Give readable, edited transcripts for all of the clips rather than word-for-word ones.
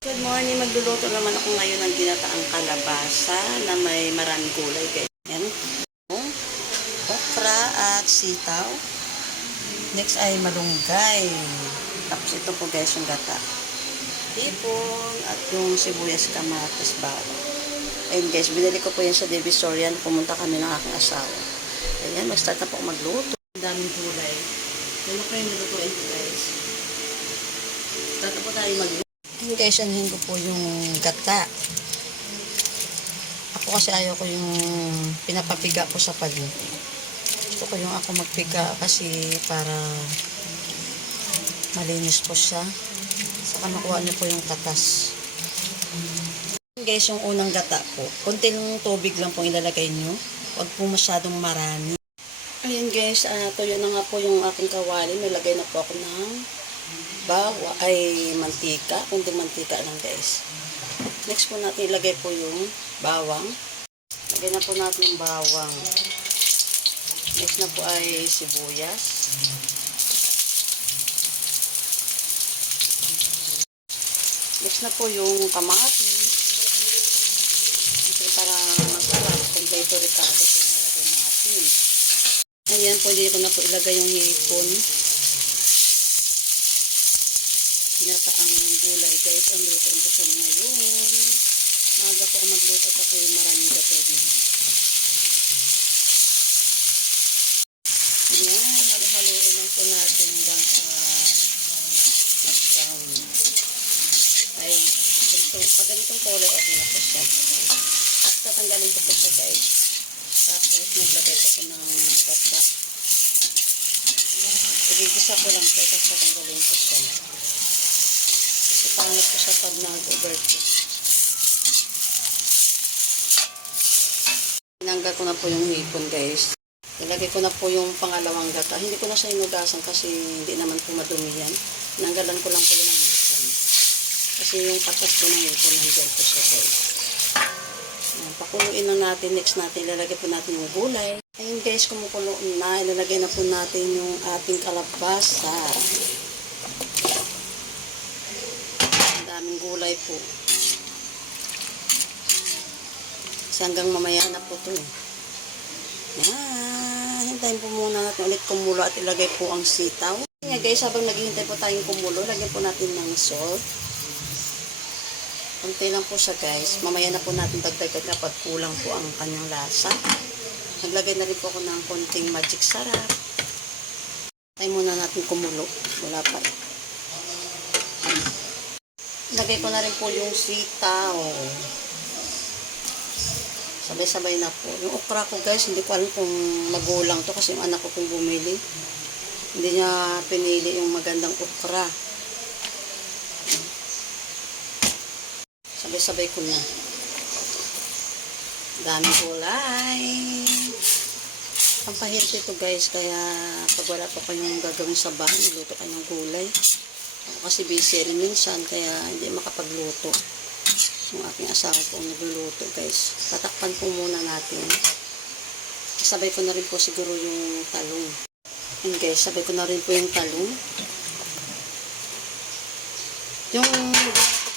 Good morning, magluluto naman ako ngayon ng ginataang kalabasa na may maraming gulay guys. Yan, okra at sitaw. Next ay malunggay. Tapos ito po guys yung gata. Hipon at yung sibuyas, kamatis, bawang. Ayun guys, binili ko po yan sa Divisorian. Pumunta kami ng aking asawa. Ayan, mag-start na po ako magluto. Ang daming gulay. Yan po yung nilutuin ko guys. Start na po tayo magluto. Ayan guys, anuhin ko po yung gata. Ako kasi ayaw ko yung pinapapiga ko sa paluto. Gusto ko yung ako magpiga kasi para malinis po siya. Saka makuha niyo po yung katas. Ayan guys, yung unang gata po. Kunti lang tubig lang po ilalagay niyo. Huwag po masyadong marami. Ayan guys, tuyo na nga po yung aking kawali. Nilagay na po ako ng mantika, kundi mantika lang guys. Next po natin ilagay po yung bawang. Lagay na po natin yung bawang. Next na po ay sibuyas. Next na po yung kamatis. Kasi para masarap, kompleto ricado po yung nalagay natin. Ayan po, dito ko na po ilagay yung hipon. Ginataang gulay guys, ang luto ko sa ngayon. Maaga po ako magluto kasi maraming gagawin. Yan, halo-haloin lang po natin hanggang sa mag-brown. Ay, pag ganitong kulay, okay na po siya. At tatanggalin ko po siya guys. Tapos maglagay po ko ng gata. Igigisa ko lang po kasi tatanggalin ko siya. Pangit ko siya pag nag-overcook. Tinanggal ko na po yung hipon guys. Ilagay ko na po yung pangalawang gata. Hindi ko na siya inugasan kasi hindi naman po madumi yan. Tinanggalan ko lang po yung hipon. Kasi yung patas po ng hipon nandiyan po siya guys. Pakuluin lang natin. Next natin ilalagay po natin yung gulay. Ayun guys, kumukulo na. Ilalagay na po natin yung ating kalabasa. Daming gulay po. Kasi hanggang mamaya na po ito. Yan. Hintayin po muna natin ulit kumulo at ilagay po ang sitaw. Nga guys, habang naghihintay po tayong kumulo, lagyan po natin ng salt. Kunti lang po siya guys. Mamaya na po natin dagdagan kapag kulang po ang kanyang lasa. Naglagay na rin po ako ng konting magic sarap. Hintayin muna natin kumulo. Wala pa eh. Lagay ko na rin po yung sitaw. Sabay-sabay na po. Yung okra ko guys, hindi ko alam kung magulang to kasi yung anak ko kung bumili. Hindi niya pinili yung magandang okra. Sabay-sabay ko na. Daming gulay. Pampahirap ito guys, kaya pag wala pa kayong gagawin sa bahay, luto kayo ng gulay. Kasi busy rin minsan kaya hindi makapagluto. Yung aking asawa po nagluluto guys. Tatakpan po muna natin. Sabay ko na rin po siguro yung talong. And guys, sabay ko na rin po yung talong. Yung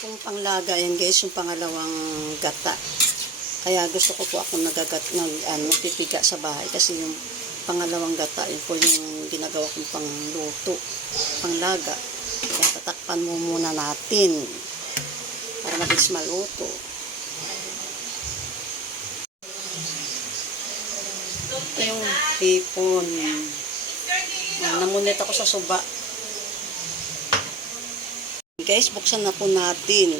pong panglaga yan guys, yung pangalawang gata. Kaya gusto ko po ako nagpipiga sa bahay kasi yung pangalawang gata, yun po yung ginagawa kong pangluto, panglaga. Kaya tatakpan mo muna natin para mabilis maluto. Ito yung hipon. Namunit ako sa suba. Guys, buksan na po natin.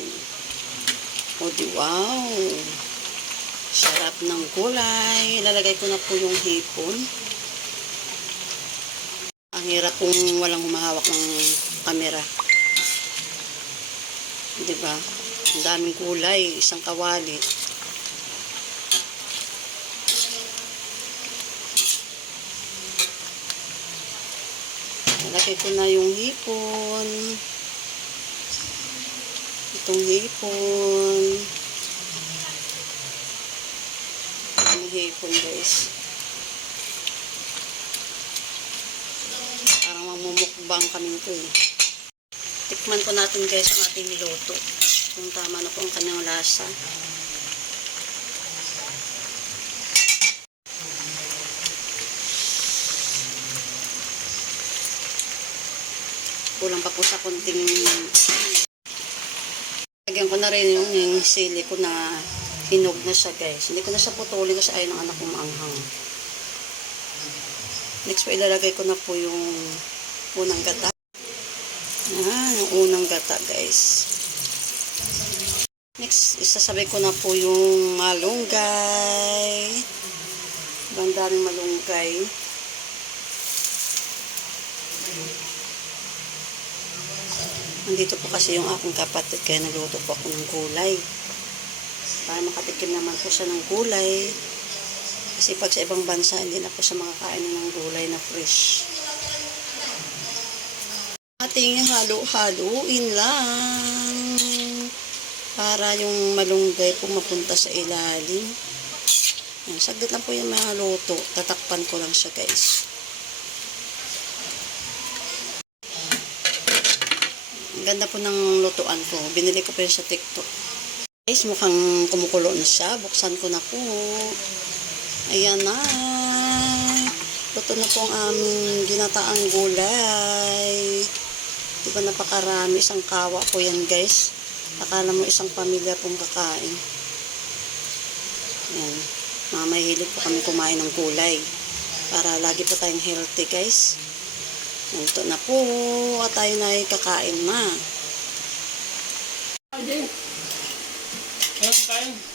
O di wow. Sarap ng gulay. Ilalagay ko na po yung hipon. Ang hirap kung walang humahawak ng kamera. Diba? Ang daming gulay, isang kawali. Lagay ko na yung hipon. Itong hipon. Ang hipon guys. Parang mamumukbang kami ito eh. Tikman po natin guys ang ating niluto. Kung tama na po ang kanyang lasa. Kulang pa po sa konting lagyan ko na rin yung sili ko na hinog na siya, guys. Hindi ko na siya putulin kasi ayaw ng anak ko maanghang. Next po ilalagay ko na po yung unang gata. Yung unang gata, guys. Next, isasabay ko na po yung malunggay. Bandaming malunggay. Nandito po kasi yung aking kapatid kaya nagluto po ako ng gulay. Para makatikim naman po siya ng gulay. Kasi pag sa ibang bansa, hindi na po siya makakain ng gulay na fresh. Ating halo-haluin lang. Para yung malunggay po mapunta sa ilalim. Yan, saglit lang po yung maluto. Tatakpan ko lang siya, guys. Ang ganda po ng lutuan ko. Binili ko pa yun sa TikTok. Guys, mukhang kumukulo na siya. Buksan ko na po. Ayan na. Luto na po ang aming ginataang gulay. Diba napakarami. Isang kawa po yan, guys. Akala mo isang pamilya pong kakain. Ayan. Mahilig po kami kumain ng gulay. Para lagi po tayong healthy, guys. Ito na po. At tayo na ay kakain na. Ayun, kain.